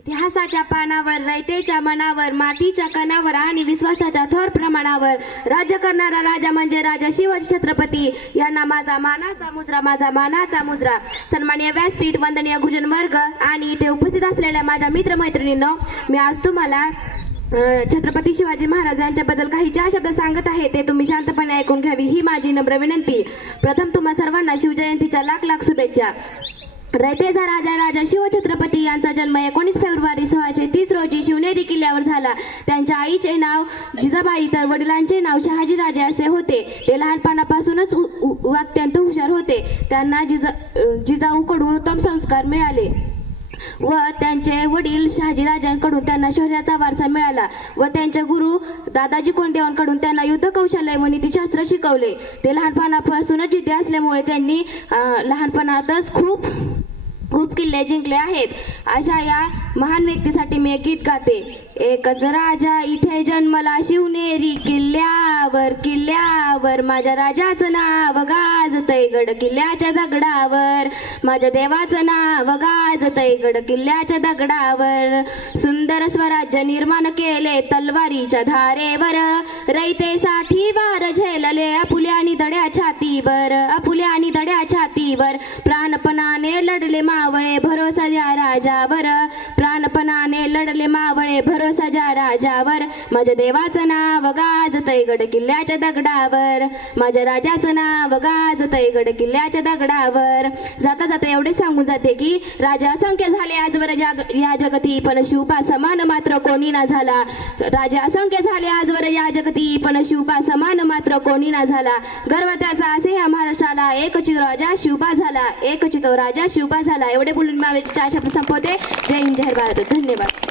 इतिहासाच्या पानावर रयतेच्या मनावर मातीच्या कणावर आणि विश्वासाच्या थोर प्रमाणावर राज्य करणारा राजा म्हणजे राजा शिवाजी छत्रपती. यांना माझा मानाचा मुद्रा माझा मानाचा मुद्रा सन्मान्य व्यासपीठ वंदनीय गुरुजन वर्ग आणि इथे उपस्थित असलेल्या माझ्या मित्रमैत्रिणींनो मी आज तुम्हाला छत्रपती शिवाजी महाराज यांच्याबद्दल काही ज्या शब्द सांगत आहे ते तुम्ही शांतपणे ऐकून घ्यावी ही माझी नम्र विनंती. प्रथम तुम्हा सर्वांना शिवजयंतीच्या लाख लाख शुभेच्छा. रयतेचा राजा राजा शिवछत्रपती यांचा जन्म एकोणीस फेब्रुवारी सोळाशे तीस रोजी शिवनेरी किल्ल्यावर झाला. त्यांच्या आईचे नाव जिजाबाई तर वडिलांचे नाव शहाजी राजे असे होते. ते लहानपणापासूनच उ- अत्यंत हुशार होते. त्यांना जिजा जिजाऊकडून उत्तम संस्कार मिळाले व त्यांचे वडील शहाजीराजांकडून त्यांना शौर्याचा वारसा मिळाला व त्यांचे गुरु दादाजी कोंडेवांकडून त्यांना युद्ध कौशल्य व नीतीशास्त्र शिकवले. ते लहानपणापासूनच जिद्दी असल्यामुळे त्यांनी लहानपणातच खूप खूप किल्ले जिंकले आहेत. अशा या महान व्यक्तीसाठी मी एक गीत गाते. एकच राजा इथे जन्मला शिवनेरी किल्ल्यावर किल्ल्यावर माझ्या राजाचं नाव गाजतय गड किल्ल्याच्या दगडावर. माझ्या देवाचं नाव गाजतय गड किल्ल्याच्या दगडावर. सुंदर स्वराज्य निर्माण केले तलवारीच्या धारेवर. रयतेसाठी वार झेलले अपुल्या आणि दड्या छातीवर. अपुल्या आणि दड्या छातीवर प्राणपणाने लढले भरोसा या राजावर. प्राणपणाने लढले मावळे भरोसा ज्या राजावर. माझ्या देवाचं नाव गाजतय गड किल्ल्याच्या दगडावर. माझ्या राजाचं नाव गाजतय गड किल्ल्याच्या दगडावर. जाता जाता एवढे सांगून जाते की राजा असंख्य झाले आजवर जाग या जगती पण शिवपा समान मात्र कोणी ना झाला. राजा असंख्य झाले आजवर या जगती पण शिवपा समान मात्र कोणी ना झाला. गर्व त्याचा असे या महाराष्ट्राला एकचित राजा शिवपा झाला. एकचित राजा शिवपा झाला. एवढे बोलून मी माझी चार शब्द संपवते. जय हिंद जय भारत. धन्यवाद.